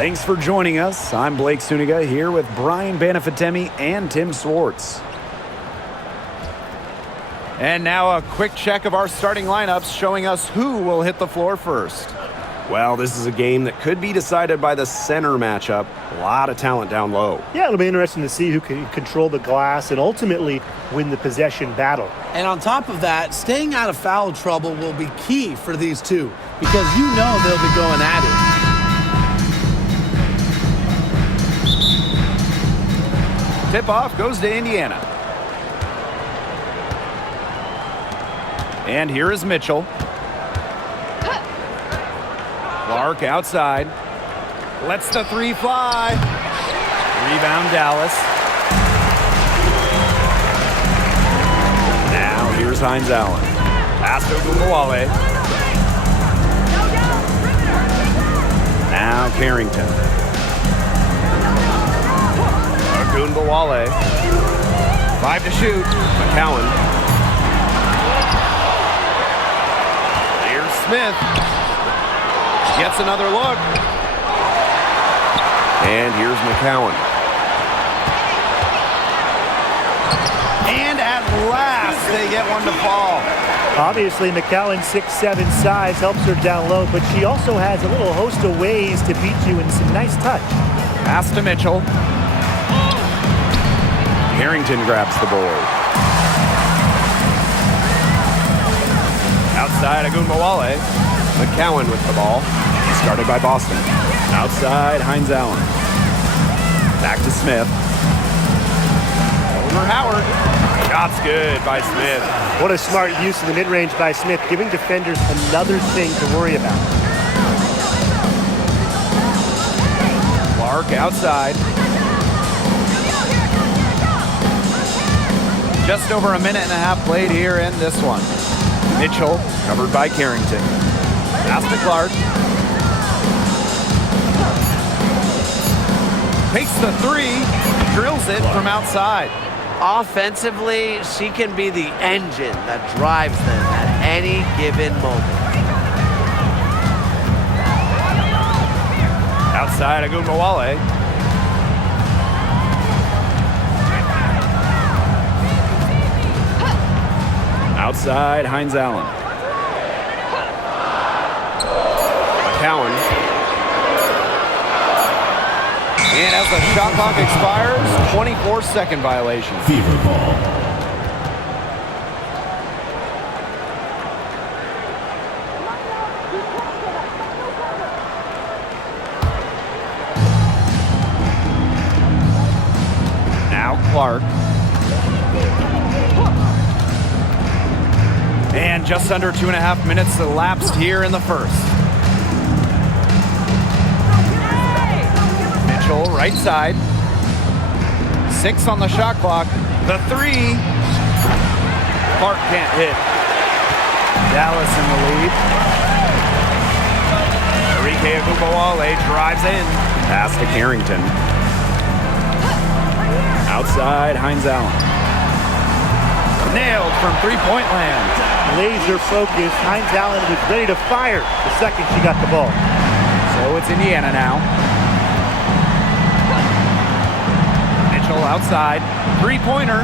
Thanks for joining us. I'm Blake Suniga here with Brian Banafitemi and Tim Swartz. And now a quick check of our starting lineups showing us who will hit the floor first. Well, this is a game that could be decided by the center matchup. A lot of talent down low. Yeah, it'll be interesting to see who can control the glass and ultimately win the possession battle. And on top of that, staying out of foul trouble will be key for these two because you know they'll be going at it. Tip-off goes to Indiana. And here is Mitchell. Clark outside. Lets the three fly. Rebound Dallas. Now here's Hines Allen. Pass to Ogunbowale. Now Carrington. Ogunbowale. 5 to shoot. McCowan. Here's Smith. Gets another look. And here's McCowan. And at last, they get one to fall. Obviously, McCowan's 6'7" size helps her down low, but she also has a little host of ways to beat you in some nice touch. Pass to Mitchell. Carrington grabs the board. Outside, Ogunbowale. McCowan with the ball. Started by Boston. Outside, Hines Allen. Back to Smith. Over Howard. Shot's good by Smith. What a smart use of the mid-range by Smith, giving defenders another thing to worry about. Clark outside. Just over a minute and a half played here in this one. Mitchell covered by Carrington. Pass to Clark. Takes the three, drills it from outside. Offensively, she can be the engine that drives them at any given moment. Outside, Ogunbowale. Outside, Hines Allen. McCowan. And as the shot clock expires, 24-second violation. Fever ball. Now Clark. And just under 2.5 minutes elapsed here in the first. Right side. 6 on the shot clock. The three. Clark can't hit. Dallas in the lead. Enrique Ogunbowale drives in. Pass to Carrington. Outside, Hines Allen. Nailed from three-point land. Laser focused. Hines Allen was ready to fire the second she got the ball. So it's Indiana now. Outside, three-pointer.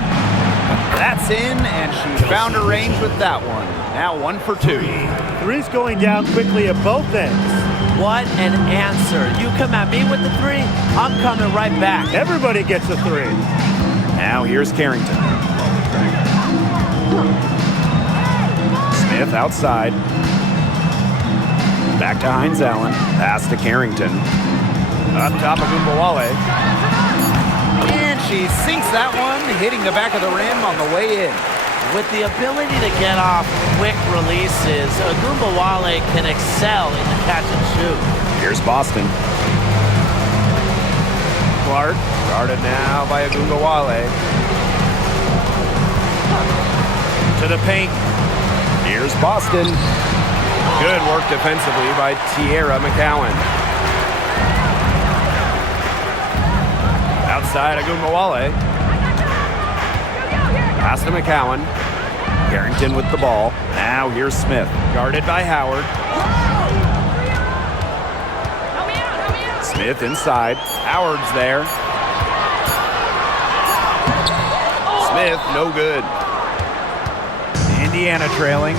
That's in, and she found her range with that one. Now 1 for 2. Three's going down quickly at both ends. What an answer. You come at me with the three, I'm coming right back. Everybody gets a three. Now here's Carrington. Smith outside. Back to Hines Allen. Pass to Carrington. Up top of Ogunbowale. And she sinks that one, hitting the back of the rim on the way in. With the ability to get off quick releases, Ogunbowale can excel in the catch and shoot. Here's Boston. Clark, guarded now by Ogunbowale. To the paint. Here's Boston. Good work defensively by Tierra McCowan. Outside, Ogunbowale. Pass to McCowan. Carrington with the ball. Now here's Smith. Guarded by Howard. Smith inside. Howard's there. Smith, no good. Indiana trailing.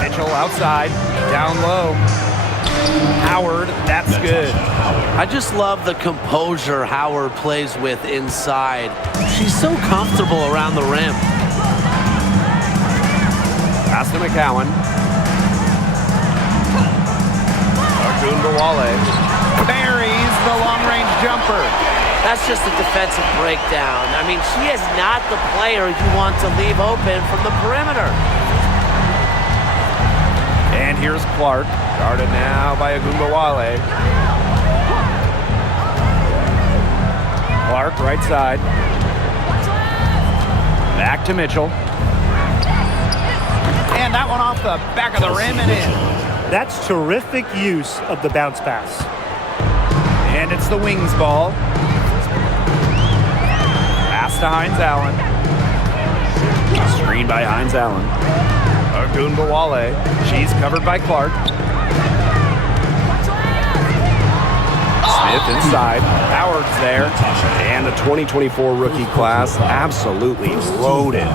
Mitchell outside, down low. Howard, that's good. I just love the composure Howard plays with inside. She's so comfortable around the rim. Pass to McCowan. Ogunbowale. Buries the long-range jumper. That's just a defensive breakdown. I mean, she is not the player you want to leave open from the perimeter. And here's Clark. Guarded now by Ogunbowale. Clark, right side. Back to Mitchell. And that one off the back of the rim and in. That's terrific use of the bounce pass. And it's the Wings ball. Pass to Hines Allen. Screen by Hines Allen. Ogunbowale. She's covered by Clark. Smith inside. Howard's there. And the 2024 rookie class absolutely loaded.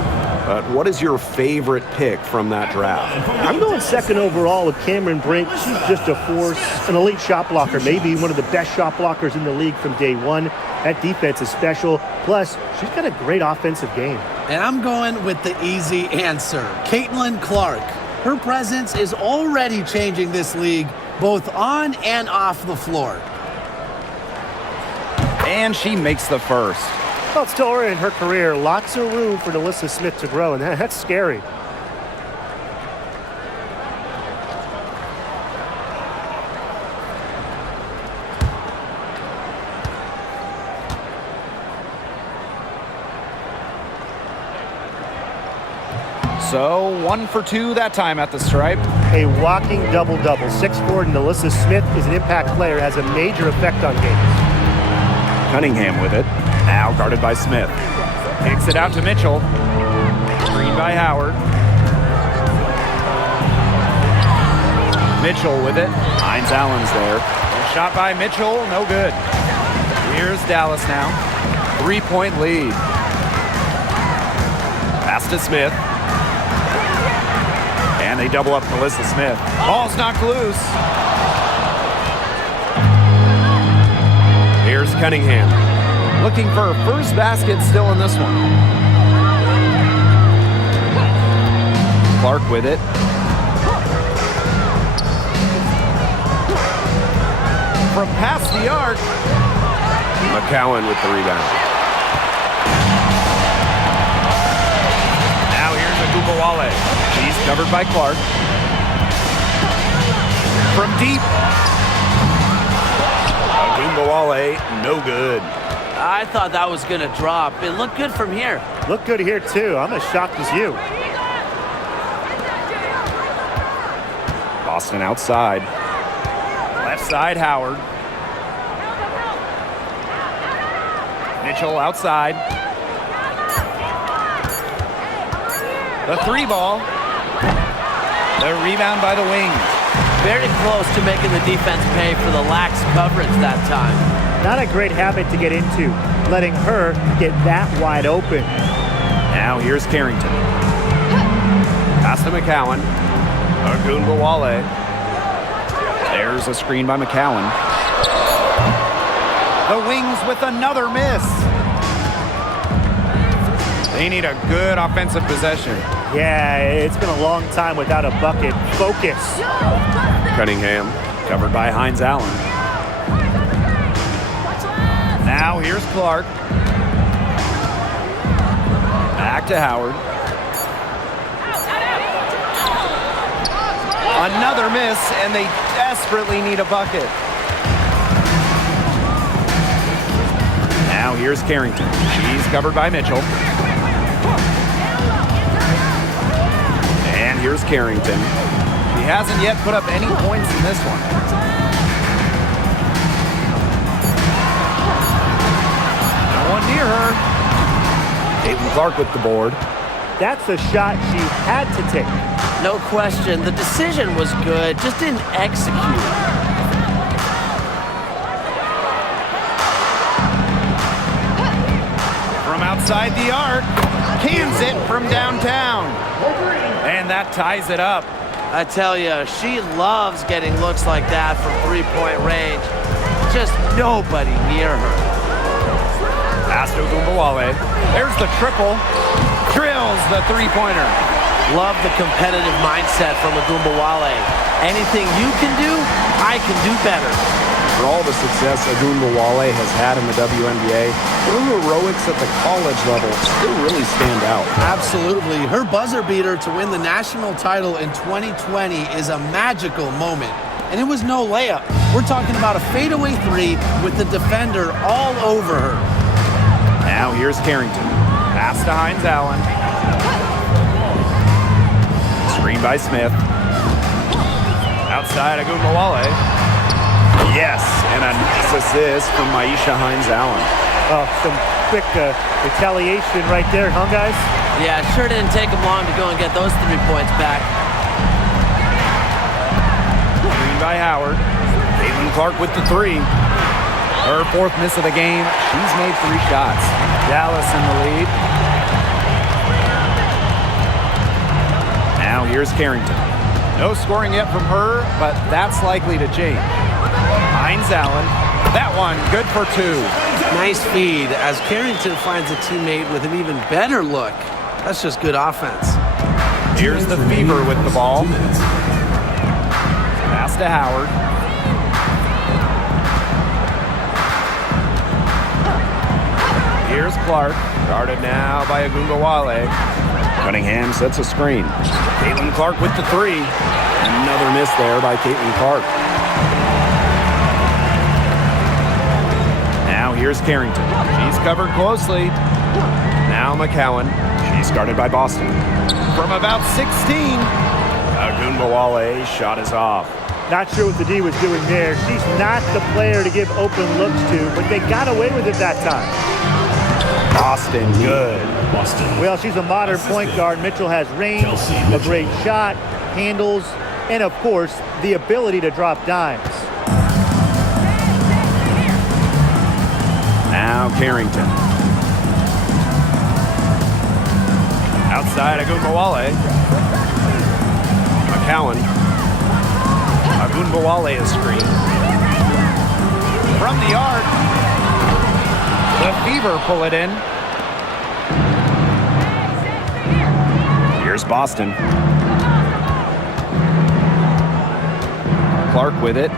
But what is your favorite pick from that draft? I'm going second overall with Cameron Brink. She's just a force, an elite shot blocker, maybe one of the best shot blockers in the league from day one. That defense is special. Plus, she's got a great offensive game. And I'm going with the easy answer, Caitlin-Clark. Her presence is already changing this league, both on and off the floor. And she makes the first. Well, it's still early in her career. Lots of room for Alyssa Smith to grow, and that's scary. So 1 for 2 that time at the stripe. A walking double-double. 6'4", and Alyssa Smith is an impact player, has a major effect on games. Cunningham with it. Now guarded by Smith. Kicks it out to Mitchell. Screen by Howard. Mitchell with it. Hines Allen's there. Shot by Mitchell, no good. Here's Dallas now. 3-point lead. Pass to Smith. And they double up Alyssa Smith. Ball's knocked loose. Here's Cunningham. Looking for her first basket still in this one. Clark with it. From past the arc. McCowan with the rebound. Now here's Ogunbowale. She's covered by Clark. From deep. Ogunbowale, no good. I thought that was going to drop. It looked good from here. Look good here, too. I'm as shocked as you. Boston outside. Left side, Howard. Mitchell outside. The 3 ball. The rebound by the Wings. Very close to making the defense pay for the lax coverage that time. Not a great habit to get into, letting her get that wide open. Now here's Carrington. Pass to McCowan. Ogunbowale. There's a screen by McCowan. The Wings with another miss. They need a good offensive possession. Yeah, it's been a long time without a bucket. Focus. Cunningham, covered by Hines Allen. Now here's Clark. Back to Howard. Another miss, and they desperately need a bucket. Now here's Carrington. She's covered by Mitchell. And here's Carrington. He hasn't yet put up any points in this one. No one near her. Caitlin-Clark with the board. That's a shot she had to take. No question. The decision was good, just didn't execute. From outside the arc, cans it from downtown. And that ties it up. I tell you, she loves getting looks like that from three-point range. Just nobody near her. Pass to Ogunbowale. There's the triple. Drills the three-pointer. Love the competitive mindset from Ogunbowale. Anything you can do, I can do better. For all the success Ogunbowale has had in the WNBA, her heroics at the college level still really stand out. Absolutely. Her buzzer beater to win the national title in 2020 is a magical moment. And it was no layup. We're talking about a fadeaway three with the defender all over her. Now here's Carrington. Pass to Hines Allen. Screen by Smith. Outside Ogunbowale. Yes, and a nice assist from Maisha Hines-Allen. Oh, some quick retaliation right there, huh, guys? Yeah, it sure didn't take them long to go and get those 3 points back. Screen by Howard. Caitlin Clark with the three. Her fourth miss of the game. She's made 3 shots. Dallas in the lead. Now here's Carrington. No scoring yet from her, but that's likely to change. Hines Allen. That one good for 2. Nice feed as Carrington finds a teammate with an even better look. That's just good offense. Here's the Fever with the ball. Pass to Howard. Here's Clark. Guarded now by Ogunbowale. Cunningham sets a screen. Caitlin Clark with the three. Another miss there by Caitlin Clark. Now here's Carrington. She's covered closely. Now McCowan. She's guarded by Boston. From about 16. Ogunbowale's shot is off. Not sure what the D was doing there. She's not the player to give open looks to, but they got away with it that time. Boston, good. Well, she's a modern point guard. Mitchell has range, a great shot, handles, and of course, the ability to drop dimes. Now Carrington. Outside Ogunbowale. McCowan. Ogunbowale is screen. From the arc. The Fever pull it in. Here's Boston. Clark with it.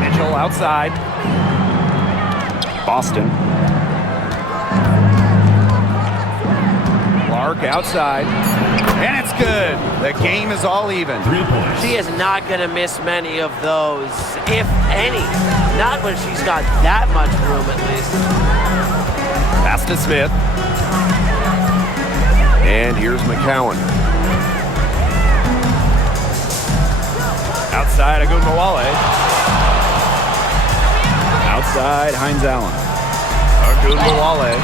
Mitchell outside. Boston. Clark outside. And it's good. The game is all even. 3 points. She is not going to miss many of those, if any. Not when she's got that much room, at least. Pass to Smith. And here's McCowan. Outside Ogunbowale. Outside Hines Allen. Ogunbowale.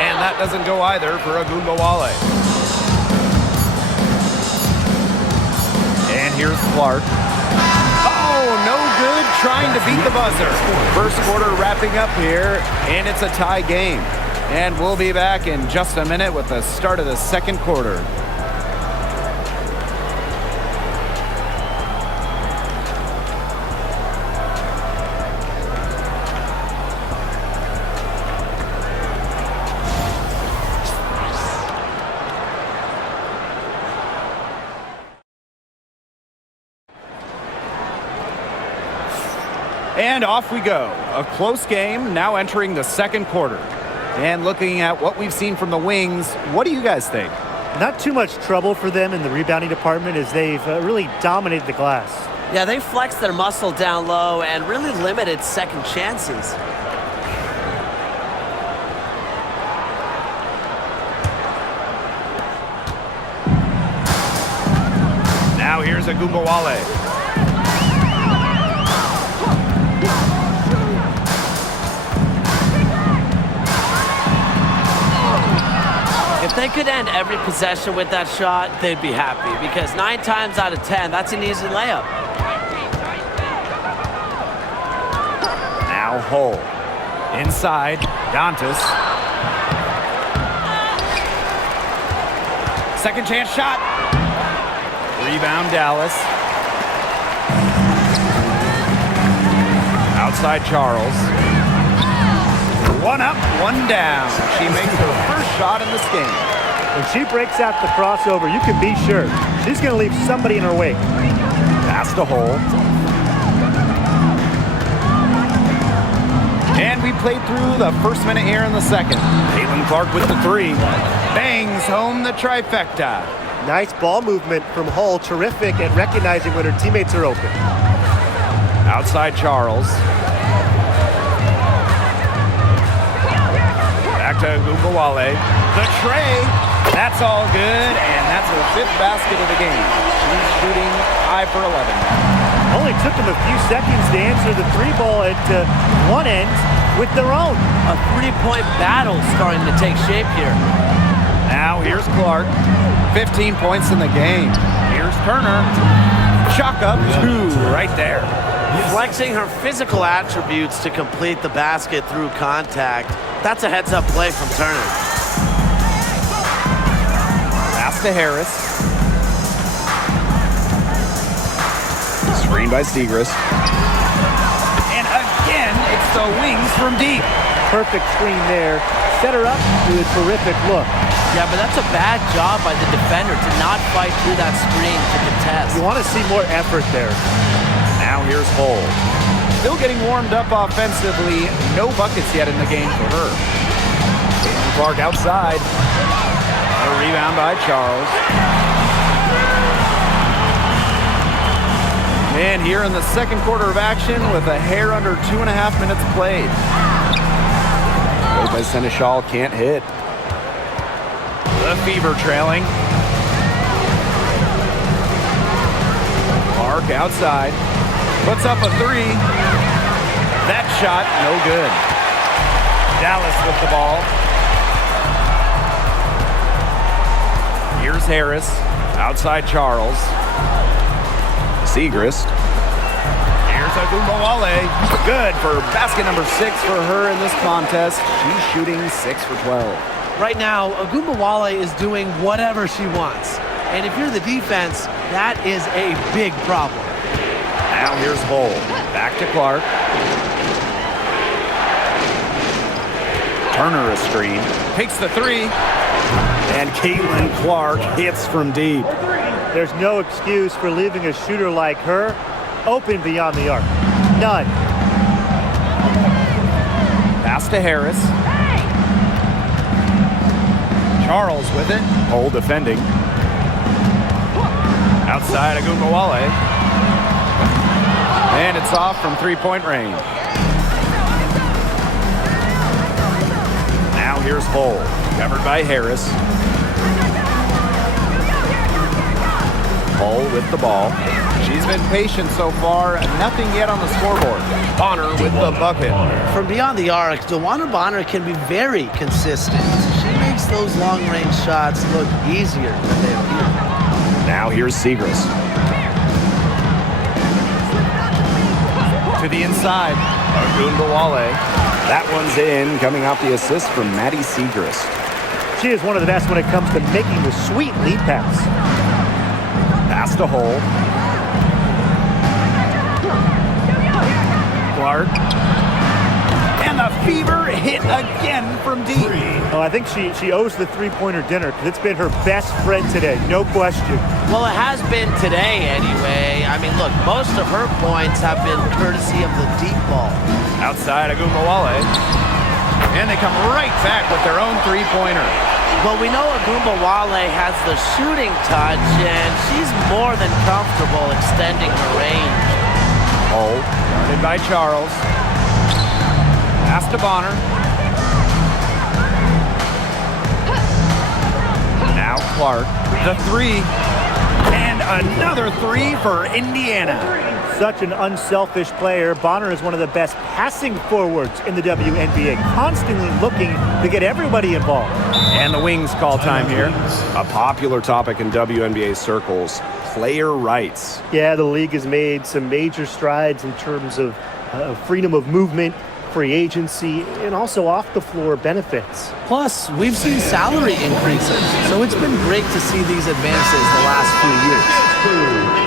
And that doesn't go either for Ogunbowale. And here's Clark. Oh, no good trying to beat the buzzer. First quarter wrapping up here, and it's a tie game. And we'll be back in just a minute with the start of the second quarter. And off we go. A close game now entering the second quarter. And looking at what we've seen from the wings, what do you guys think? Not too much trouble for them in the rebounding department as they've really dominated the glass. Yeah, they flexed their muscle down low and really limited second chances. Now here's Ogunbowale. they could end every possession with that shot, they'd be happy because 9 times out of 10, that's an easy layup. Now Hull. Inside, Dantas. Second chance shot. Rebound, Dallas. Outside, Charles. One up, one down. She makes her first shot in this game. When she breaks out the crossover, you can be sure she's going to leave somebody in her wake. Pass to Hull. And we played through the first minute here in the second. Caitlin Clark with the 3. Bangs home the trifecta. Nice ball movement from Hull. Terrific at recognizing when her teammates are open. Outside Charles. Back to Gumbawale. The tray. That's all good, and that's her 5th basket of the game. She's shooting 5 for 11. Only took them a few seconds to answer the 3 ball at one end with their own. A 3-point battle starting to take shape here. Now here's Clark. 15 points in the game. Here's Turner. Chalk up 2 right there. Flexing her physical attributes to complete the basket through contact. That's a heads-up play from Turner. Pass to Harris. Screen by Siegrist. And again, it's the wings from deep. Perfect screen there. Set her up to a terrific look. Yeah, but that's a bad job by the defender to not fight through that screen to contest. You want to see more effort there. Now here's Hull. Still getting warmed up offensively. No buckets yet in the game for her. Caitlin Clark outside. A rebound by Charles. And here in the second quarter of action with a hair under 2.5 minutes played. Lopez Seneschal can't hit. The Fever trailing. Clark outside. Puts up a 3. That shot, no good. Dallas with the ball. Here's Harris. Outside Charles. Siegrist. Here's Agumbawale. Good for basket number 6 for her in this contest. She's shooting 6 for 12. Right now, Agumbawale is doing whatever she wants. And if you're the defense, that is a big problem. Now here's Hull. Back to Clark. Turner a screen. Takes the 3. And Caitlin Clark hits from deep. There's no excuse for leaving a shooter like her open beyond the arc. None. Pass to Harris. Charles with it. Hull defending. Outside Agumbawale. And it's off from 3-point range. Now here's Hull. Covered by Harris. Hull with the ball. She's been patient so far. Nothing yet on the scoreboard. Bonner with the bucket. From beyond the arc, DeWanna Bonner can be very consistent. She makes those long-range shots look easier than they appear. Now here's Siegrist. To the inside. Agumbawale. That one's in, coming off the assist from Maddie Siegrist. She is one of the best when it comes to making the sweet lead pass. Pass to Hull. Clark. And the Fever hit again from deep. Oh, I think she owes the three-pointer dinner because it's been her best friend today, no question. Well, it has been today anyway. I mean, look, most of her points have been courtesy of the deep ball. Outside Agumbawale. And they come right back with their own three-pointer. Well, we know Agumbawale has the shooting touch, and she's more than comfortable extending her range. Hull, guarded by Charles. Pass to Bonner. Now Clark. The 3. And another 3 for Indiana. such an unselfish player. Bonner is one of the best passing forwards in the WNBA, constantly looking to get everybody involved. And the wings call time here. A popular topic in WNBA circles, player rights. Yeah, the league has made some major strides in terms of freedom of movement, free agency, and also off-the-floor benefits. Plus, we've seen salary increases, so it's been great to see these advances the last few years.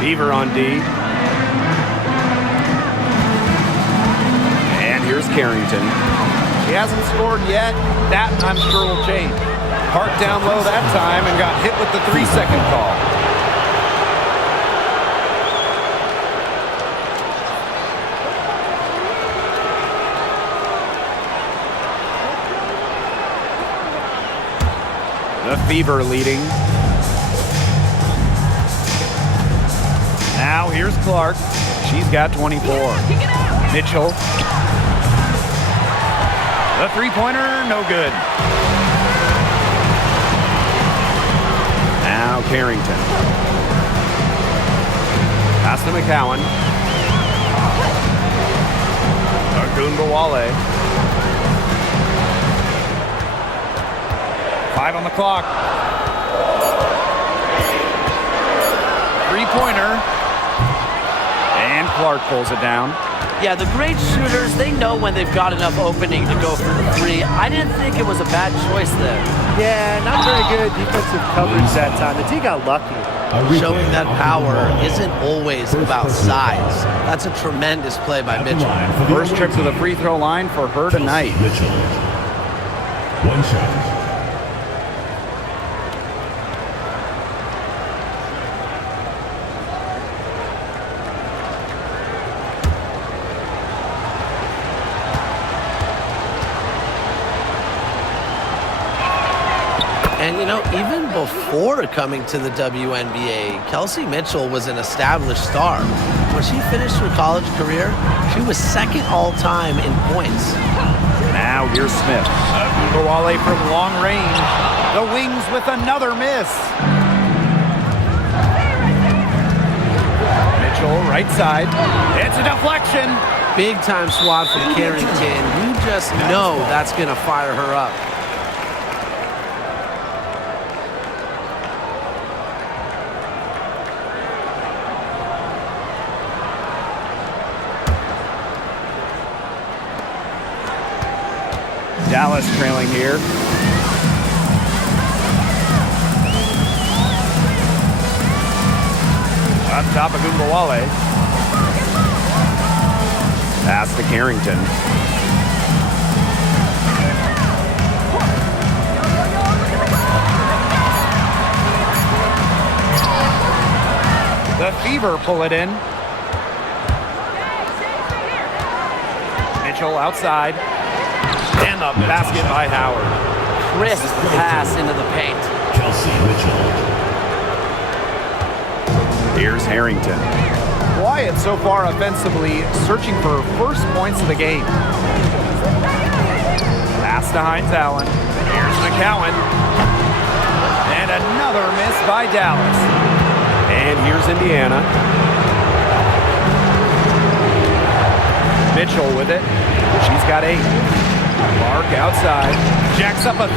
Beaver on D. And here's Carrington. He hasn't scored yet. That, I'm sure, will change. Parked down low that time and got hit with the 3-second call. The Fever leading. Now here's Clark. She's got 24. Mitchell. The three-pointer, no good. Now Carrington. Pass to McCowan. Agunbawale. 5 on the clock. Three-pointer. And Clark pulls it down. Yeah, the great shooters, they know when they've got enough opening to go for the three. I didn't think it was a bad choice there. Yeah, not very good defensive coverage that time. The team got lucky. Showing that power isn't always about size. That's a tremendous play by Mitchell. First trip to the free throw line for her tonight. Mitchell. One shot. And, you know, even before coming to the WNBA, Kelsey Mitchell was an established star. When she finished her college career, she was second all-time in points. Now here's Smith. Agunbawale from long range. The Wings with another miss. Mitchell, right side. It's a deflection. Big-time swat from Carrington. You just know that's going to fire her up. Dallas trailing here. Up top of Agunbawale. Pass to Carrington. The Fever pull it in. Mitchell outside. And the basket by Howard. Crisp pass into the paint. Kelsey Mitchell. Here's Harrington. Wyatt so far offensively searching for first points of the game. Pass to Hines Allen. Here's McCowan. And another miss by Dallas. And here's Indiana. Mitchell with it. She's got 8. Clark outside. Jacks up a 3.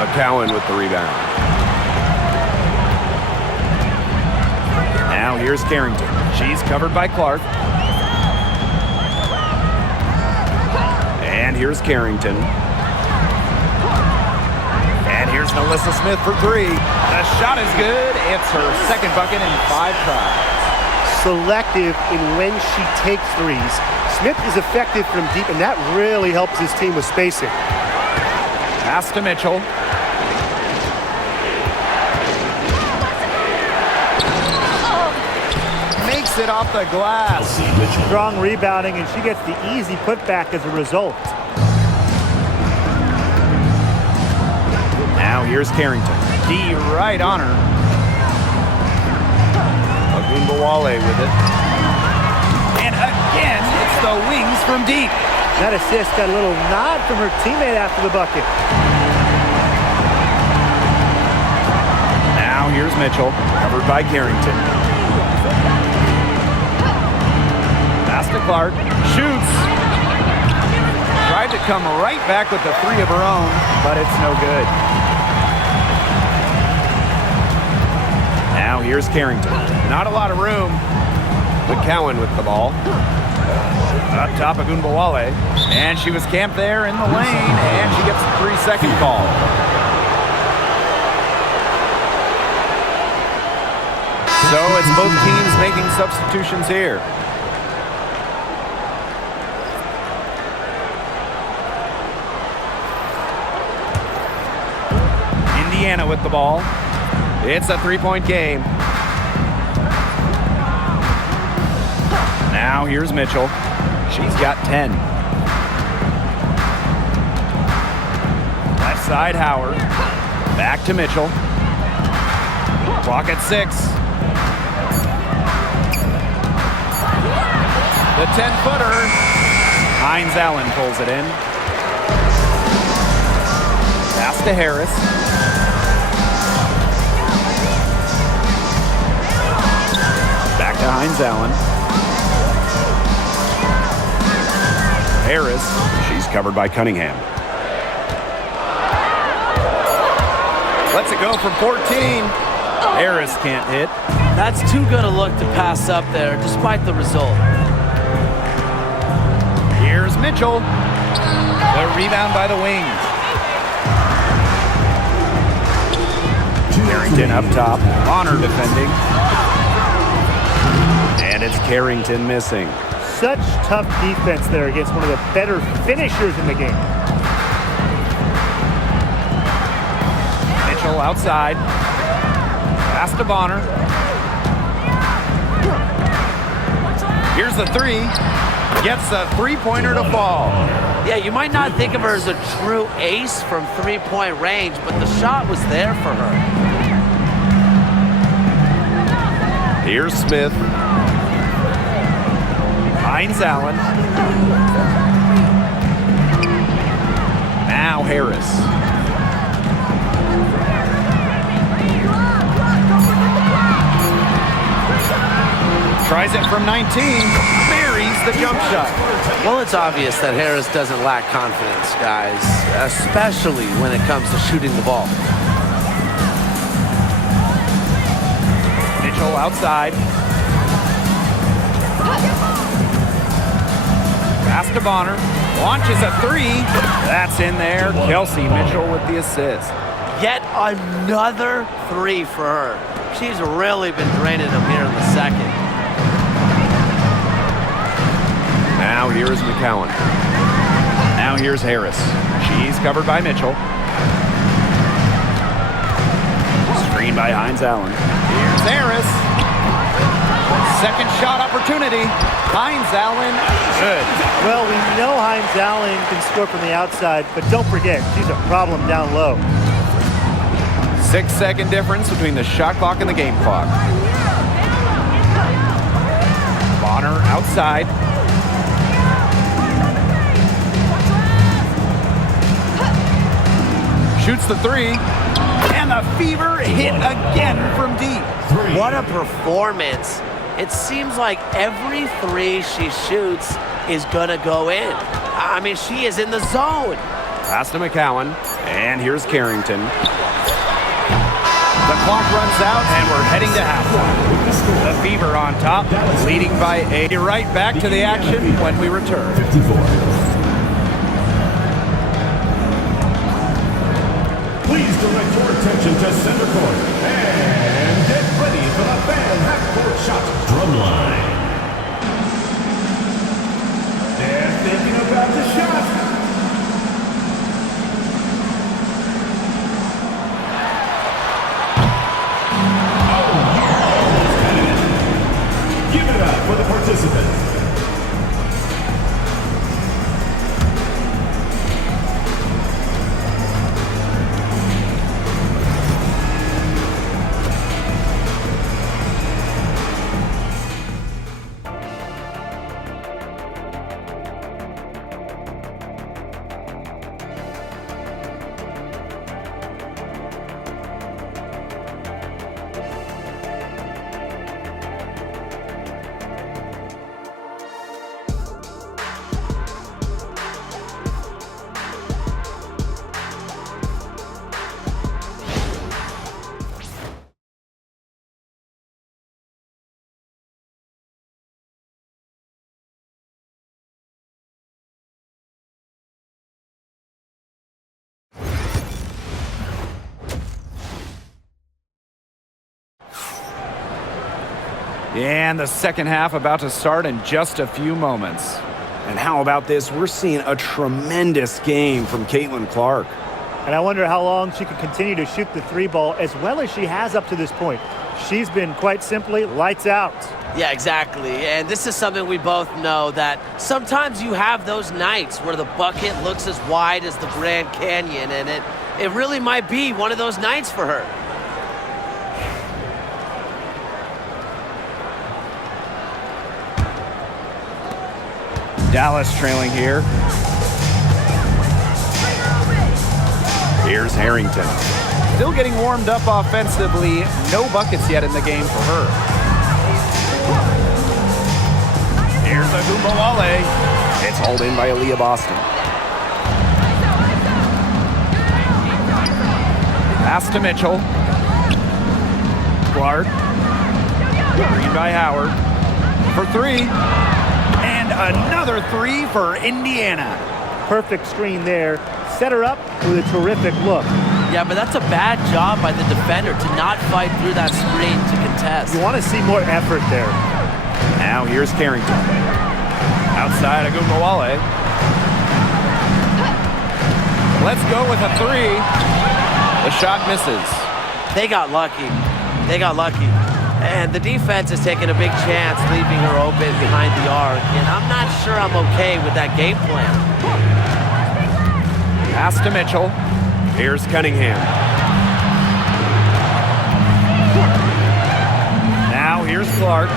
McCowan with the rebound. Now here's Carrington. She's covered by Clark. And here's Carrington. And here's Melissa Smith for 3. The shot is good. It's her second bucket in 5 tries. Selective in when she takes threes. Smith is effective from deep, and that really helps his team with spacing. Pass to Mitchell. Makes it off the glass. Kelsey Mitchell. Strong rebounding, and she gets the easy putback as a result. Now here's Carrington. D right on her. Agunbawale with it. the wings from deep. That assist got a little nod from her teammate after the bucket. Now here's Mitchell, covered by Carrington. Pass to Clark, shoots. Tried to come right back with the three of her own, but it's no good. Now here's Carrington. Not a lot of room. McCowan with the ball. Up top of Gunbowale. And she was camped there in the lane, and she gets a 3-second call. So it's both teams making substitutions here. Indiana with the ball. It's a 3-point game. Now here's Mitchell. She's got 10. Left side, Howard. Back to Mitchell. Clock at 6. The 10-footer. Hines Allen pulls it in. Pass to Harris. Back to Hines Allen. Harris, she's covered by Cunningham. Lets it go from 14. Harris can't hit. That's too good a look to pass up there, despite the result. Here's Mitchell. The rebound by the wings. Carrington up top. Honor defending. And it's Carrington missing. Such tough defense there against one of the better finishers in the game. Mitchell outside. Pass to Bonner. Here's the three. Gets a three-pointer to fall. Yeah, you might not think of her as a true ace from three-point range, but the shot was there for her. Here's Smith. Hines Allen. Now Harris. Tries it from 19. Buries the jump shot. Well, it's obvious that Harris doesn't lack confidence, guys, especially when it comes to shooting the ball. Mitchell outside. Pass to Bonner. Launches a three. That's in there. Kelsey Mitchell with the assist. Yet another three for her. She's really been draining them here in the second. Now here's McCowan. Now here's Harris. She's covered by Mitchell. Screen by Hines Allen. Here's Harris. Second shot opportunity. Hines Allen, good. Well, we know Hines Allen can score from the outside, but don't forget, she's a problem down low. 6-second difference between the shot clock and the game clock. Bonner outside. Shoots the three. And the fever hit again from deep. What a performance. It seems like every three she shoots is gonna go in. I mean, she is in the zone. Pass to McCowan. And here's Carrington. The clock runs out, and we're heading to halftime. The Fever on top, leading by 8. Right back to the action when we return. 54. Please direct your attention to center court and get ready for the fan half-court shot drumline. They're thinking about the shot. Give it up for the participants. And the second half about to start in just a few moments. And how about this? We're seeing a tremendous game from Clark. And I wonder how long she can continue to shoot the three ball as well as she has up to this point. She's been quite simply lights out. Yeah, exactly. And this is something we both know, that sometimes you have those nights where the bucket looks as wide as the Grand Canyon, and it really might be one of those nights for her. Dallas trailing here. Here's Harrington. Still getting warmed up offensively. No buckets yet in the game for her. Here's Agumbawale. It's hauled in by Aaliyah Boston. Pass to Mitchell. Clark. Green by Howard. For three. And another three for Indiana. Perfect screen there. Set her up with a terrific look. Yeah, but that's a bad job by the defender to not fight through that screen to contest. You want to see more effort there. Now here's Carrington. Outside Agumbawale. Let's go with a three. The shot misses. They got lucky. They got lucky. And the defense is taking a big chance, leaving her open behind the arc. And I'm not sure I'm okay with that game plan. Pass to Mitchell. Here's Cunningham. Now here's Clark.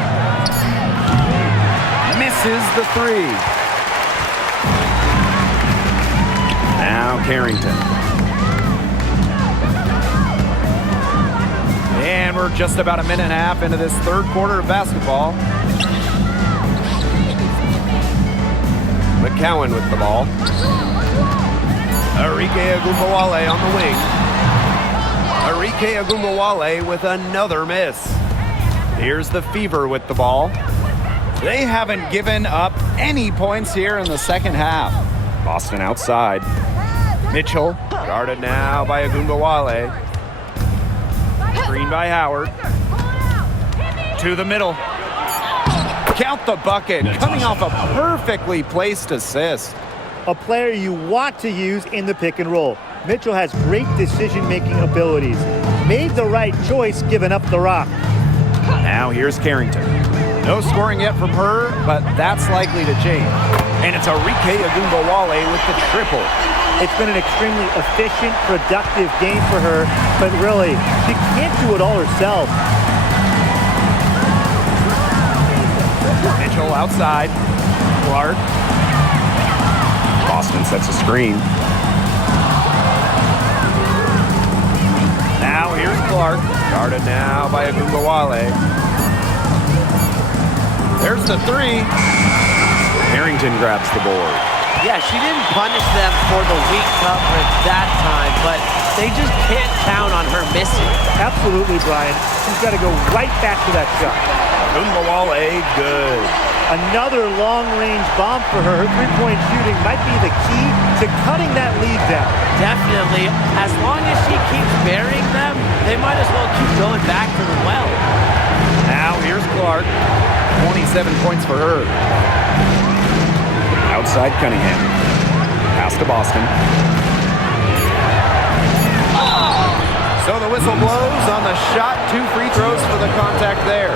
Misses the three. Now Carrington. And we're just about a minute and a half into this third quarter of basketball. McCowan with the ball. Arike Agumbawale on the wing. Arike Agumbawale with another miss. Here's the Fever with the ball. They haven't given up any points here in the second half. Boston outside. Mitchell guarded now by Agumbawale. Screen by Howard. To the middle. Count the bucket. Coming off a perfectly placed assist. A player you want to use in the pick and roll. Mitchell has great decision-making abilities. Made the right choice giving up the rock. Now here's Carrington. No scoring yet from her, but that's likely to change. And it's Arike Agumbawale with the triple. It's been an extremely efficient, productive game for her, but really, she can't do it all herself. Mitchell outside. Clark. Boston sets a screen. Now here's Clark. Guarded now by Agumbawale. There's the three. Harrington grabs the board. Yeah, she didn't punish them for the weak coverage that time, but they just can't count on her missing. Absolutely, Brian. She's got to go right back to that shot. Agumbawale, good. Another long-range bomb for her. Her three-point shooting might be the key to cutting that lead down. Definitely. As long as she keeps burying them, they might as well keep going back to the well. Now here's Clark. 27 points for her. Outside Cunningham. Pass to Boston. So the whistle blows on the shot. 2 free throws for the contact there.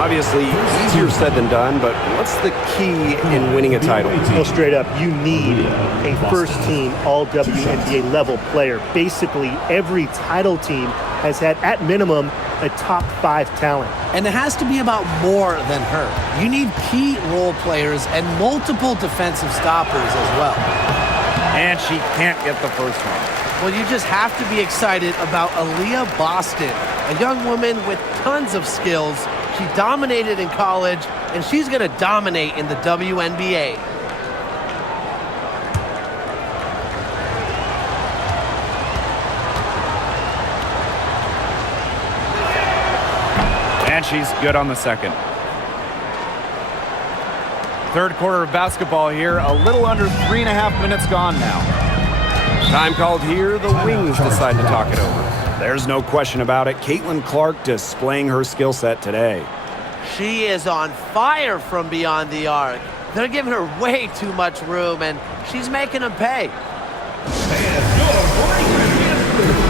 Obviously, easier said than done, but what's the key in winning a title? Well, straight up, you need a first-team all-WNBA level player. Basically, every title team has had, at minimum, a top 5 talent. And it has to be about more than her. You need key role players and multiple defensive stoppers as well. And she can't get the first one. Well, you just have to be excited about Aaliyah Boston, a young woman with tons of skills. She dominated in college, and she's going to dominate in the WNBA. And she's good on the second. Third quarter of basketball here. A little under 3.5 minutes gone now. Time called here. The Wings decide to talk it over. There's no question about it. Caitlin Clark displaying her skill set today. She is on fire from beyond the arc. They're giving her way too much room, and she's making them pay. And your Breakers gets through.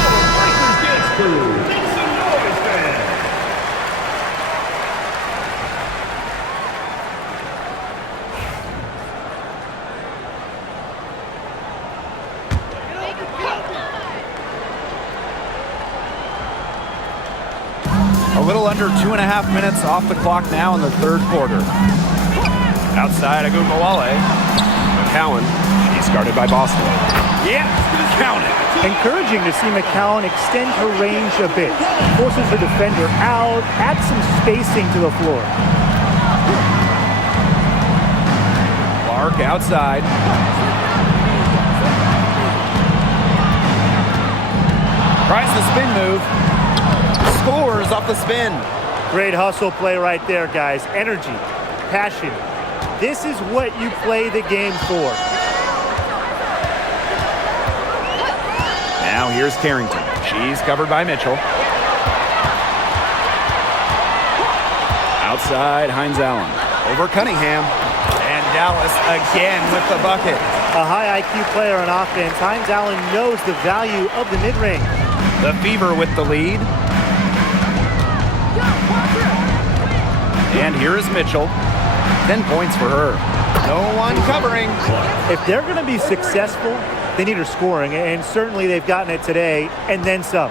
Your Breakers gets through. Make some noise, fans. A little under 2.5 minutes off the clock now in the third quarter. Outside Agumbawale. McCowan, she's guarded by Boston. Yeah, count it. Encouraging to see McCowan extend her range a bit. Forces the defender out, adds some spacing to the floor. Clark outside. Tries the spin move. Scores off the spin. Great hustle play right there, guys. Energy, passion. This is what you play the game for. Now here's Carrington. She's covered by Mitchell. Outside, Hines Allen. Over Cunningham. And Dallas again with the bucket. A high IQ player on offense, Hines Allen knows the value of the mid-range. The Fever with the lead. And here is Mitchell. 10 points for her. No one covering. If they're going to be successful, they need her scoring, and certainly they've gotten it today, and then some.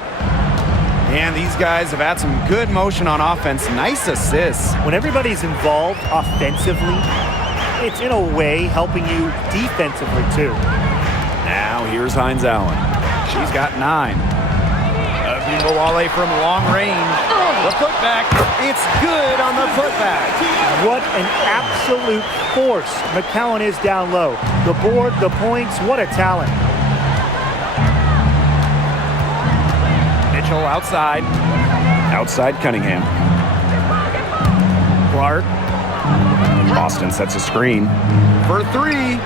And these guys have had some good motion on offense. Nice assists. When everybody's involved offensively, it's in a way helping you defensively too. Now here's Hines Allen. She's got 9. Agumbawale from long range. The putback. It's good on the putback. What an absolute force McCowan is down low. The board, the points, what a talent. Mitchell outside. Outside Cunningham. Clark. Boston sets a screen. For 3.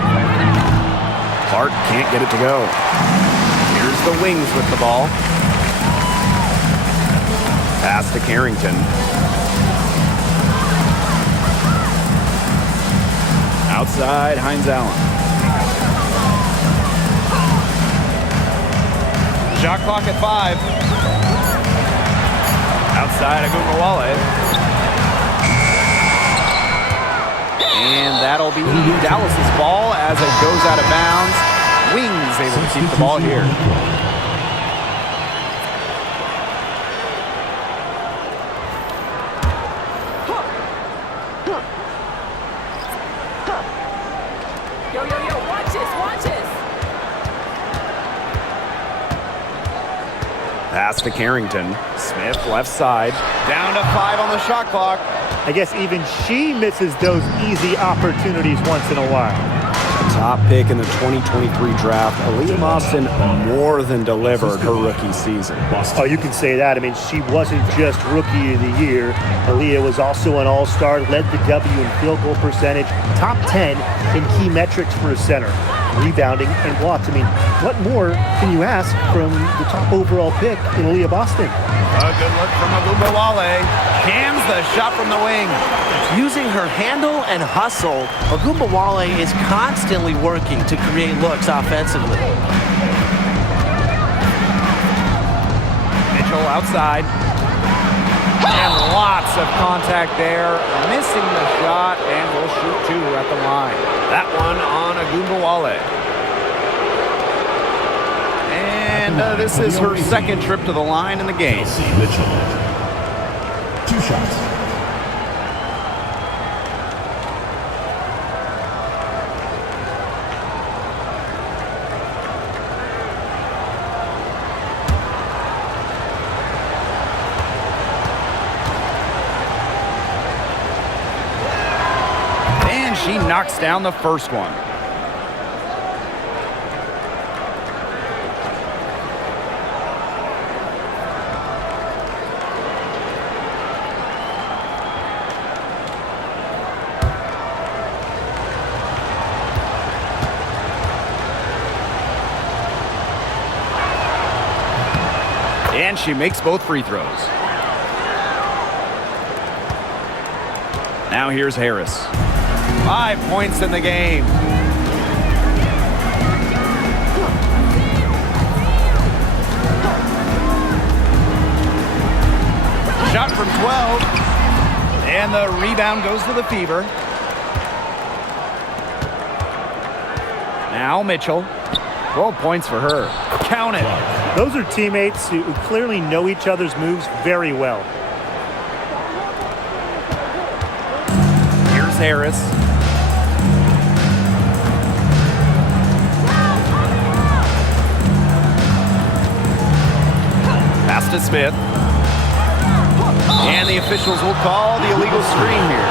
Clark can't get it to go. Here's the Wings with the ball. Pass to Carrington. Outside, Hines Allen. Shot clock at 5. Outside, Agumbawale. And that'll be Dallas's ball as it goes out of bounds. Wings able to keep the ball here. Pass to Carrington. Smith left side. Down to 5 on the shot clock. I guess even she misses those easy opportunities once in a while. Top pick in the 2023 draft, Aaliyah Boston more than delivered her rookie season. Oh, you can say that. I mean, she wasn't just Rookie of the Year. Aaliyah was also an All-Star, led the W in field goal percentage, top 10 in key metrics for a center. Rebounding and blocks. I mean, what more can you ask from the top overall pick in Aaliyah Boston? A good look from Agumbawale. Cams the shot from the wing. Using her handle and hustle, Agumbawale is constantly working to create looks offensively. Mitchell outside. And lots of contact there. Missing the shot, and will shoot 2 at the line. That one on Agumbawale. And this is her second trip to the line in the game. Mitchell. 2 shots. And she knocks down the first one. And she makes both free throws. Now here's Harris. 5 points in the game. Shot from 12. And the rebound goes to the Fever. Now Mitchell. 12 points for her. Count it. Those are teammates who clearly know each other's moves very well. Here's Harris. Pass to Smith. And the officials will call the illegal screen here.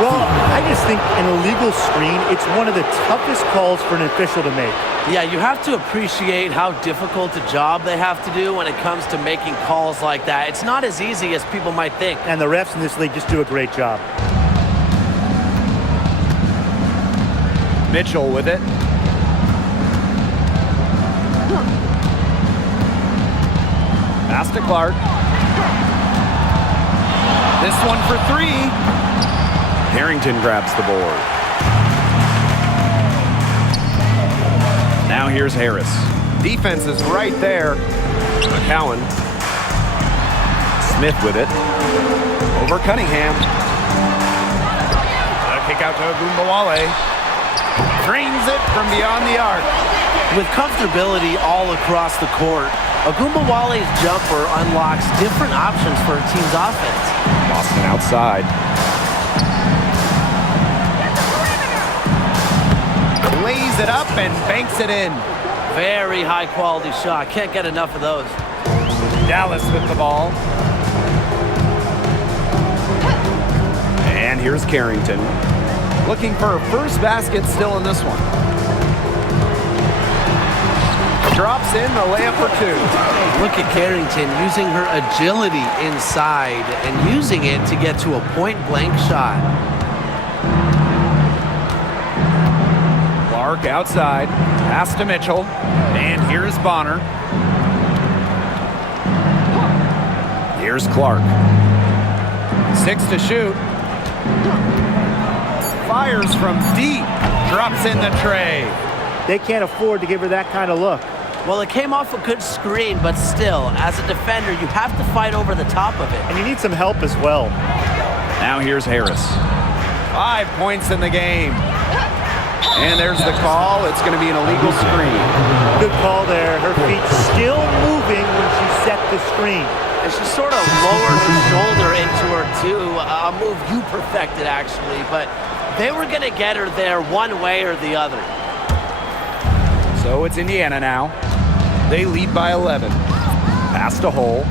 Well, I just think an illegal screen, it's one of the toughest calls for an official to make. Yeah, you have to appreciate how difficult a job they have to do when it comes to making calls like that. It's not as easy as people might think. And the refs in this league just do a great job. Mitchell with it. Pass to Clark. This one for 3. Harrington grabs the board. Now here's Harris. Defense is right there. McCowan. Smith with it. Over Cunningham. A kick out to Agumbawale. Drains it from beyond the arc. With comfortability all across the court, Agumbawale's jumper unlocks different options for a team's offense. Boston outside. Lays it up and banks it in. Very high quality shot. Can't get enough of those. Dallas with the ball. And here's Carrington. Looking for a first basket still in this one. Drops in the layup for 2. Look at Carrington using her agility inside and using it to get to a point-blank shot. Clark outside. Pass to Mitchell. And here's Bonner. Here's Clark. 6 to shoot. Fires from deep. Drops in the tray. They can't afford to give her that kind of look. Well, it came off a good screen, but still, as a defender, you have to fight over the top of it. And you need some help as well. Now here's Harris. 5 points in the game. And there's the call. It's going to be an illegal screen. Good call there. Her feet still moving when she set the screen. And she sort of lowered her shoulder into her, too. A move you perfected, actually. But they were going to get her there one way or the other. So it's Indiana now. They lead by 11. Pass to Hole.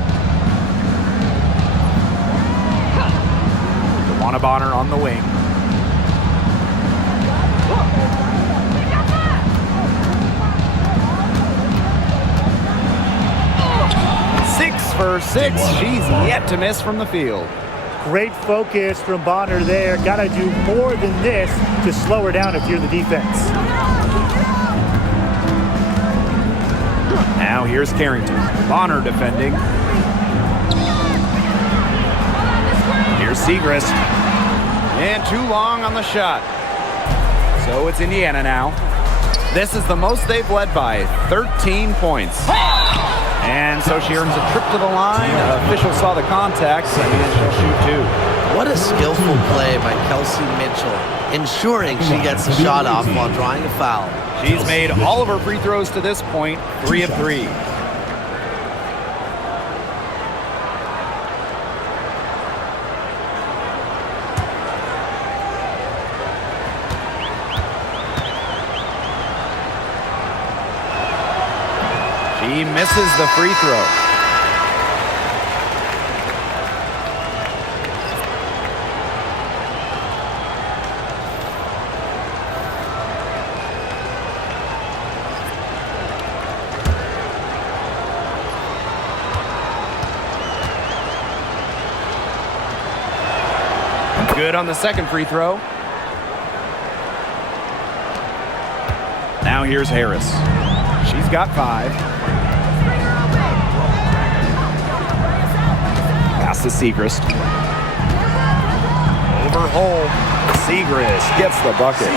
DeWanna Bonner on the wing. For 6. She's yet to miss from the field. Great focus from Bonner there. Got to do more than this to slow her down if you're the defense. Now here's Carrington. Bonner defending. Here's Segrist. And too long on the shot. So it's Indiana now. This is the most they've led by 13 points. And so she earns a trip to the line. Officials saw the contact, and she'll shoot 2. What a skillful play by Kelsey Mitchell, ensuring she gets the shot off while drawing a foul. She's made all of her free throws to this point, 3 of 3. He misses the free throw. Good on the second free throw. Now here's Harris. She's got 5. Pass to Segrist. Over Hole. Segrist gets the bucket.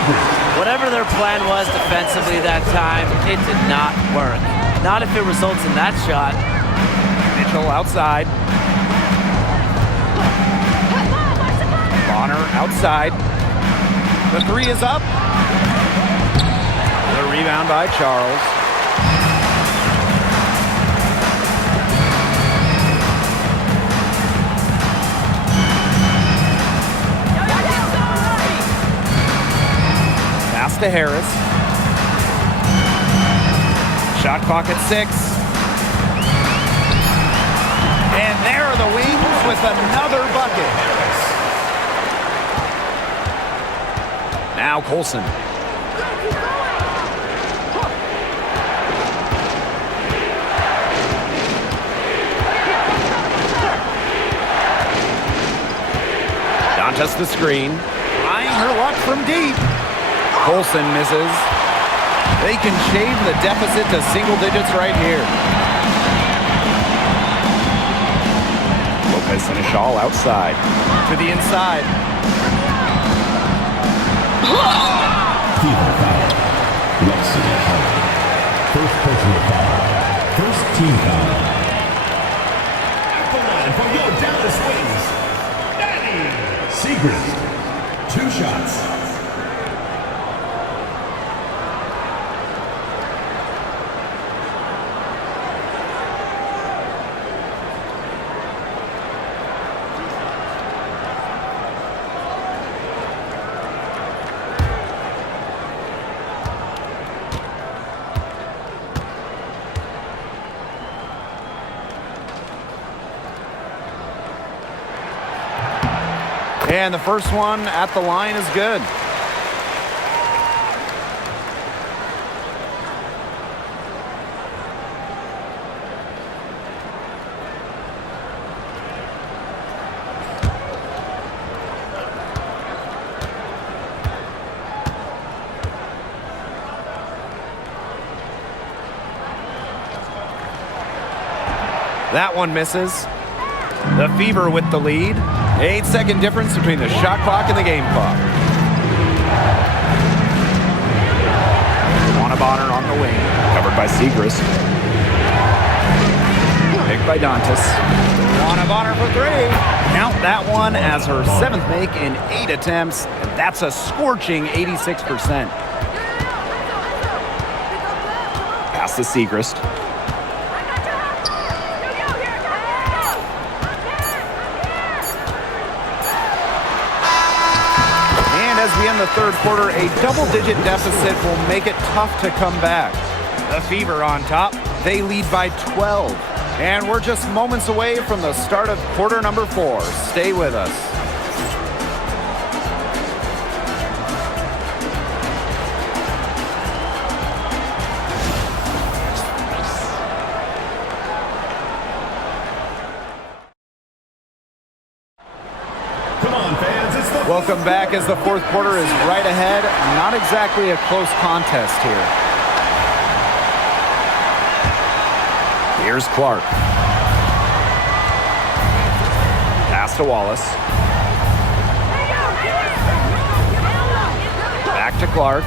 Whatever their plan was defensively that time, it did not work. Not if it results in that shot. Mitchell outside. Bonner outside. The three is up. The rebound by Charles. Pass to Harris. Shot clock at 6. And there are the Wings with another bucket. Now Colson. Dantas the screen. Trying her luck from deep. Colson misses. They can shave the deficit to single digits right here. Lopez and Ashall outside. To the inside. Team foul. Lexi Hall. First personal foul. First team foul. At the line for your Dallas Wings, Danny Segrist. 2 shots. And the first one at the line is good. That one misses. The Fever with the lead. 8-second difference between the shot clock and the game clock. Bonner on the wing. Covered by Segrist. Picked by Dantas. Bonner for 3. Count that one as her 7th make in 8 attempts. That's a scorching 86%. Pass to Segrist. As we end the third quarter, a double-digit deficit will make it tough to come back. The Fever on top. They lead by 12. And we're just moments away from the start of quarter number 4. Stay with us. Welcome back as the fourth quarter is right ahead. Not exactly a close contest here. Here's Clark. Pass to Wallace. Back to Clark.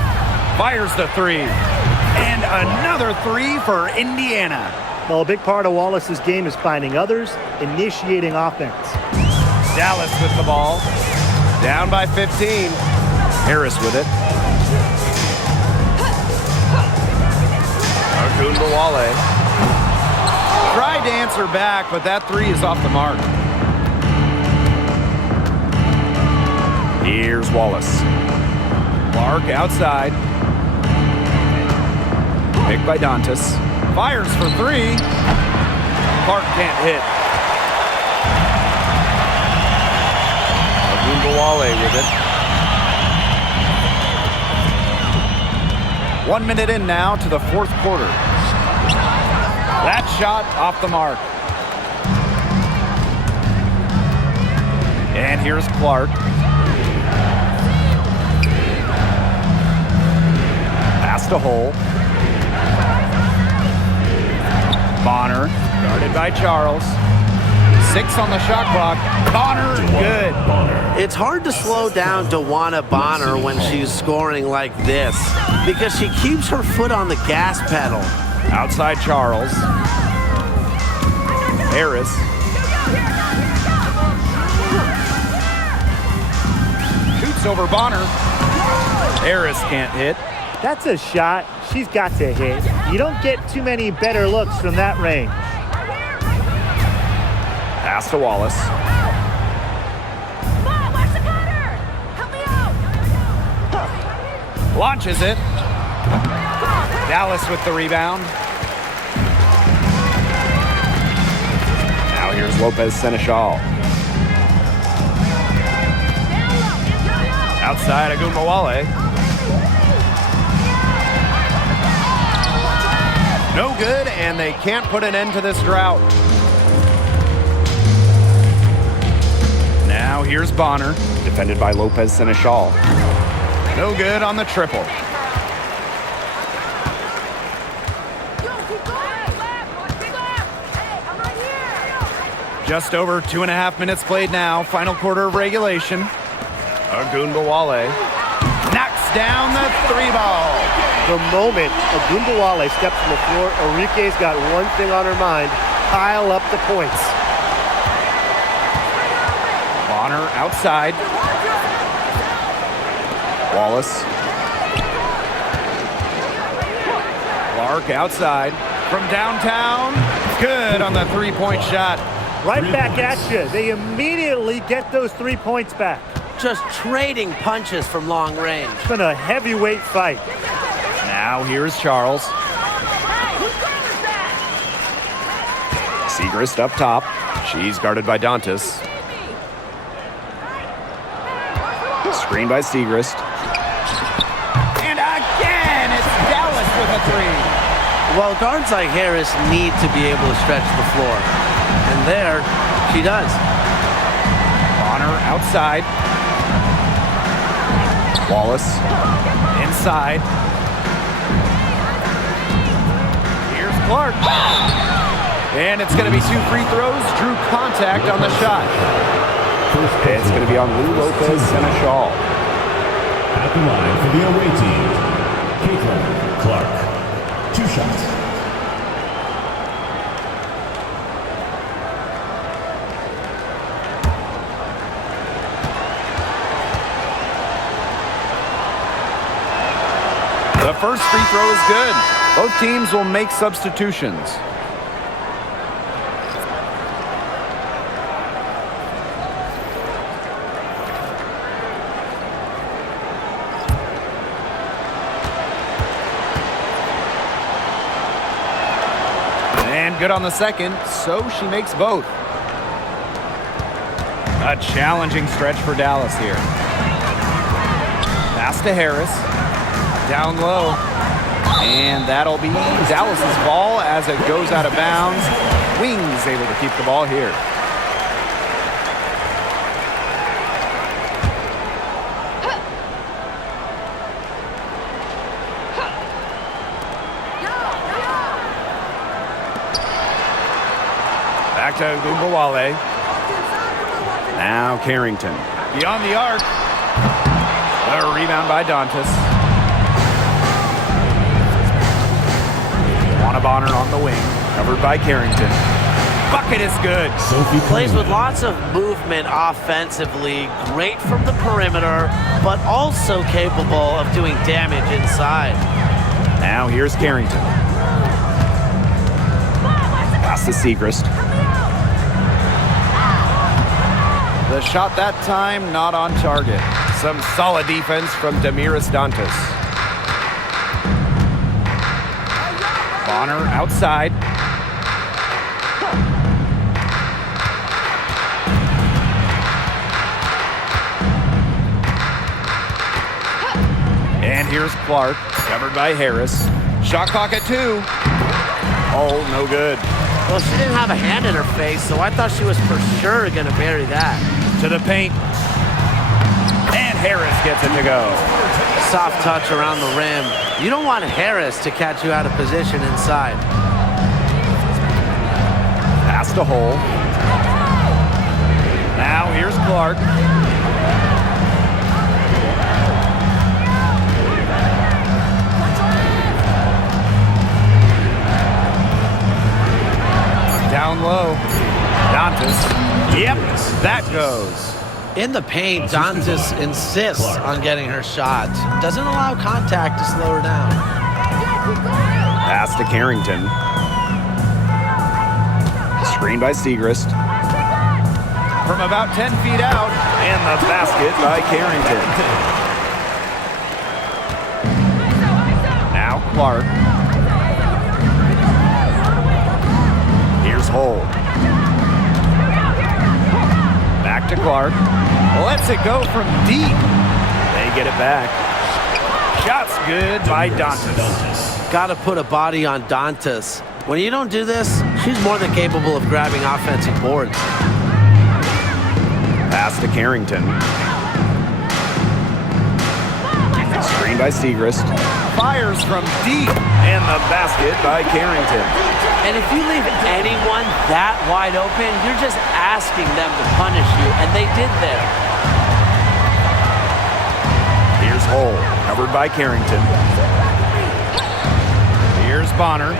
Fires the 3. And another 3 for Indiana. Well, a big part of Wallace's game is finding others, initiating offense. Dallas with the ball. Down by 15. Harris with it. Wale. Tried to answer back, but that 3 is off the mark. Here's Wallace. Clark outside. Picked by Dantas. Fires for 3. Clark can't hit. Wale with it. 1 minute in now to the fourth quarter. That shot off the mark. And here's Clark. Pass to Hole. Bonner, guarded by Charles. 6 on the shot clock. Bonner, good. It's hard to slow down DeWanna Bonner when she's scoring like this because she keeps her foot on the gas pedal. Outside Charles. Harris. Shoots over Bonner. Harris can't hit. That's a shot she's got to hit. You don't get too many better looks from that range. Pass to Wallace. Mom, watch the cutter! Help me out! Launches it. Dallas with the rebound. Now here's Lopez Seneschal. Outside Agumbawale. No good, and they can't put an end to this drought. Now here's Bonner, defended by Lopez Seneschal. No good on the triple. Just over 2.5 minutes played now. Final quarter of regulation. Agumbawale knocks down the 3-ball. The moment Agumbawale steps on the floor, Enrique's got one thing on her mind: pile up the points. Bonner outside. Wallace. Clark outside. From downtown. Good on the 3-point shot. Right back at you. They immediately get those 3 points back. Just trading punches from long range. It's been a heavyweight fight. Now here's Charles. Siegrist up top. She's guarded by Dantas. Screen by Siegrist. And again, it's Dallas with a 3. Well, guards like Harris need to be able to stretch the floor. And there, she does. Bonner outside. Wallace inside. Here's Clark. And it's going to be 2 free throws. Drew contact on the shot. It's going to be on Lou Lopez Seneschal. At the line for the away team, Caitlin Clark. 2 shots. The first free throw is good. Both teams will make substitutions. And good on the second, so she makes both. A challenging stretch for Dallas here. Pass to Harris. Down low. And that'll be Dallas's ball as it goes out of bounds. Wings able to keep the ball here. Back to Agumbawale. Now Carrington. Beyond the arc. A rebound by Dantas. Bonner on the wing, covered by Carrington. Bucket is good. Plays with lots of movement offensively, great from the perimeter, but also capable of doing damage inside. Now here's Carrington. Pass to Siegrist. The shot that time not on target. Some solid defense from Damiris Dantas. Bonner outside. And here's Clark, covered by Harris. Shot clock at 2. Oh, no good. Well, she didn't have a hand in her face, so I thought she was for sure going to bury that. To the paint. And Harris gets it to go. Soft touch around the rim. You don't want Harris to catch you out of position inside. Pass to Hole. Now here's Clark. Down low. Dantas. Yep, that goes. In the paint, Dantas insists on getting her shot. Doesn't allow contact to slow her down. Pass to Carrington. Screen by Segrist. From about 10 feet out. And the basket by Carrington. Now Clark. Here's Hull. Back to Clark. Lets it go from deep. They get it back. Shot's good by Dantas. Got to put a body on Dantas. When you don't do this, she's more than capable of grabbing offensive boards. Pass to Carrington. Screen by Segrist. Fires from deep. And the basket by Carrington. And if you leave anyone that wide open, you're just asking them to punish you, and they did there. Here's Hull, covered by Carrington. Here's Bonner.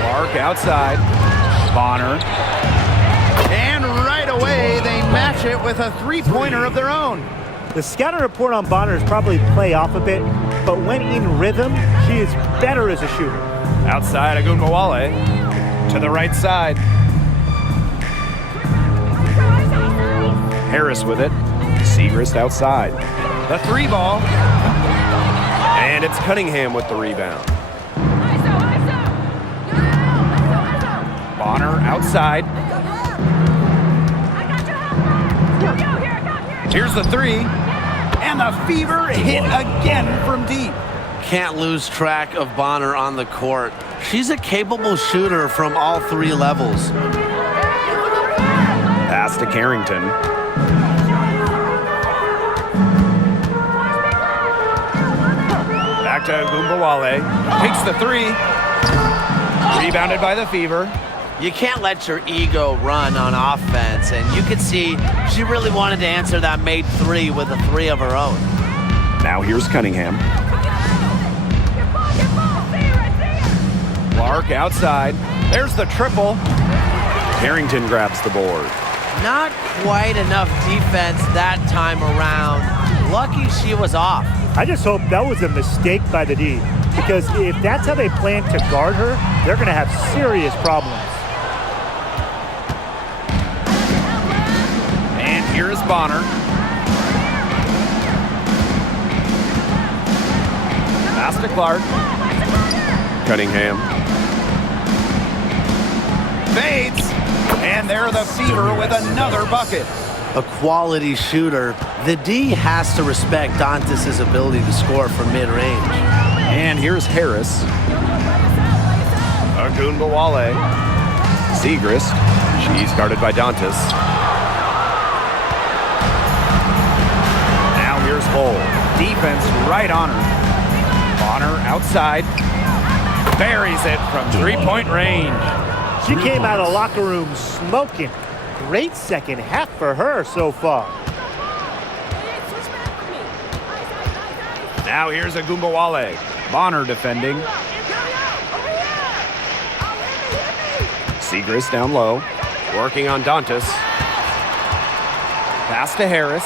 Clark outside. Bonner. And right away, they match it with a three-pointer of their own. The scouting report on Bonner is probably play off a bit, but when in rhythm, she is better as a shooter. Outside, Agunbowale. To the right side. Harris with it. Segrist outside. The three ball. And it's Cunningham with the rebound. Bonner outside. Here's the three. And the Fever hit again from deep. Can't lose track of Bonner on the court. She's a capable shooter from all three levels. Pass to Carrington. Back to Agunbowale. Takes the three. Rebounded by the Fever. You can't let your ego run on offense, and you could see she really wanted to answer that made three with a three of her own. Now here's Cunningham. Clark outside. There's the triple. Carrington grabs the board. Not quite enough defense that time around. Lucky she was off. I just hope that was a mistake by the D, because if that's how they plan to guard her, they're going to have serious problems. And here is Bonner. Pass to Clark. Cunningham. Fades. And there the Fever with another bucket. A quality shooter. The D has to respect Dantas' ability to score from mid-range. And here's Harris. Agunbowale. Segrist. She's guarded by Dantas. Now here's Hull. Defense right on her. Bonner outside. Buries it from three-point range. She came out of the locker room smoking. Great second half for her so far. Now here's Agunbowale. Bonner defending. Segrist down low. Working on Dantas. Pass to Harris.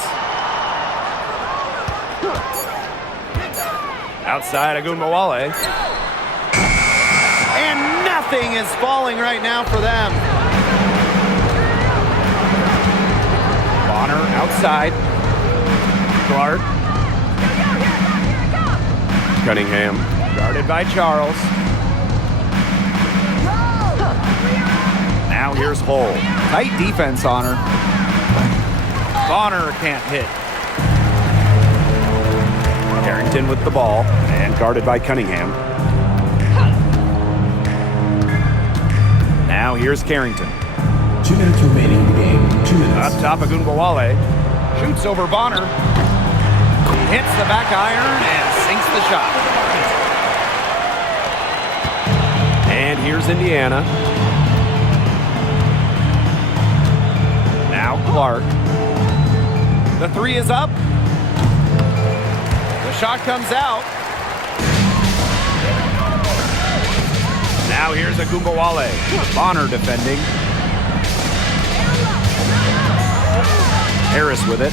Outside Agunbowale. And nothing is falling right now for them. Bonner outside. Clark. Cunningham. Guarded by Charles. Now here's Hull. Tight defense on her. Bonner can't hit. Carrington with the ball and guarded by Cunningham. Now here's Carrington. 2 minutes remaining in the game. 2 minutes. Up top, Agunbowale. Shoots over Bonner. Hits the back iron and sinks the shot. And here's Indiana. Clark. The three is up. The shot comes out. Now here's Agumbawale. Bonner defending. Harris with it.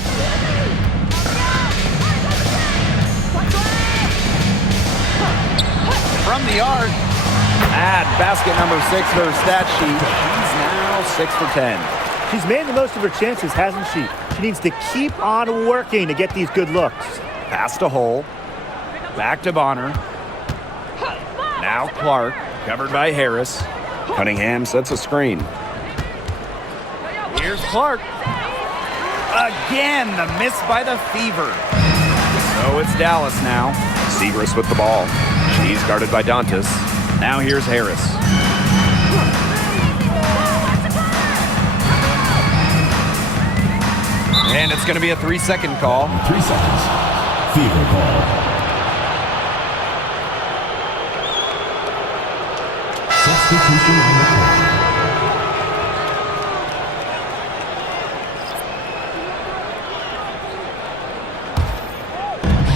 From the arc. Add basket number 6 to her stat sheet. She's now 6 for 10. She's made the most of her chances, hasn't she? She needs to keep on working to get these good looks. Pass to Hull. Back to Bonner. Now Clark, covered by Harris. Cunningham sets a screen. Here's Clark. Again, the miss by the Fever. So it's Dallas now. Seagrass with the ball. She's guarded by Dantas. Now here's Harris. And it's going to be a 3-second call. 3 seconds. Fever call. Substitution on the court.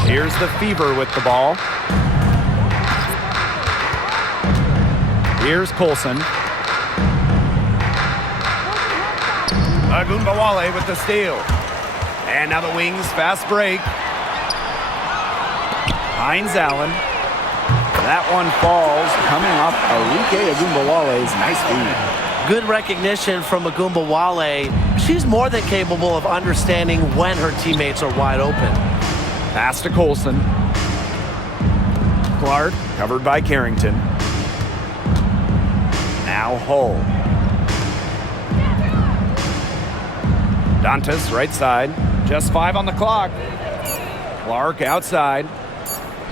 Here's the Fever with the ball. Here's Colson. Agumbawale with the steal. And now the Wings fast break. Hines Allen. That one falls, coming off Arike Agumbawale's nice feed. Good recognition from Agumbawale. She's more than capable of understanding when her teammates are wide open. Pass to Colson. Clark, covered by Carrington. Now Hull. Dantas right side. Just 5 on the clock. Clark outside.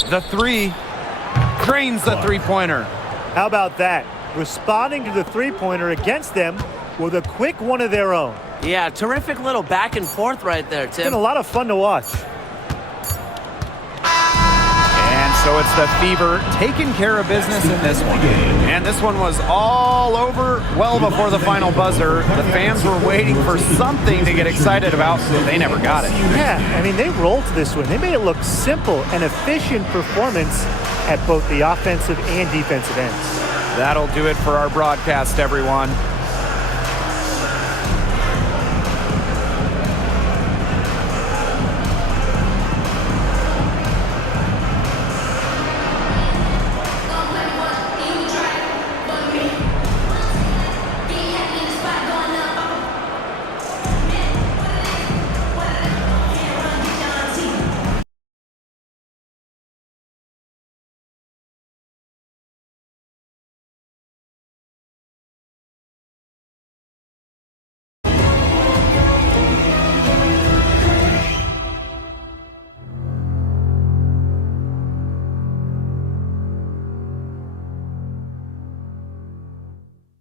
The three. Drains the three-pointer. How about that? Responding to the three-pointer against them with a quick one of their own. Yeah, terrific little back and forth right there, It's been Tim. a lot of fun to watch. And so it's the Fever taking care of business in this one. And this one was all over well before the final buzzer. The fans were waiting for something to get excited about, so they never got it. Yeah, I mean, they rolled to this one. They made it look simple and efficient performance at both the offensive and defensive ends. That'll do it for our broadcast, everyone.